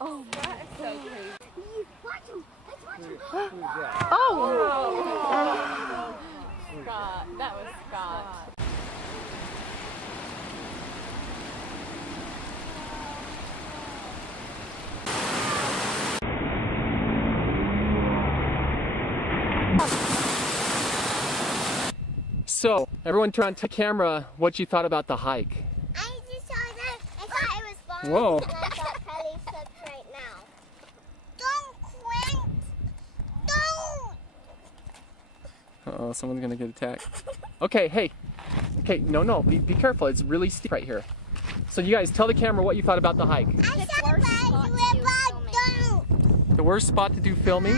Oh, that is so crazy. Oh! Scott, that was Scott. So, everyone turn on to camera what you thought about the hike. I just saw that. I thought it was fun. Whoa. And I thought Kylie slept right now. Don't quit. Don't. Uh-oh, someone's gonna get attacked. Okay, hey. Okay, no, be careful. It's really steep right here. So you guys, tell the camera what you thought about the hike. I said about don't. The worst spot to do filming?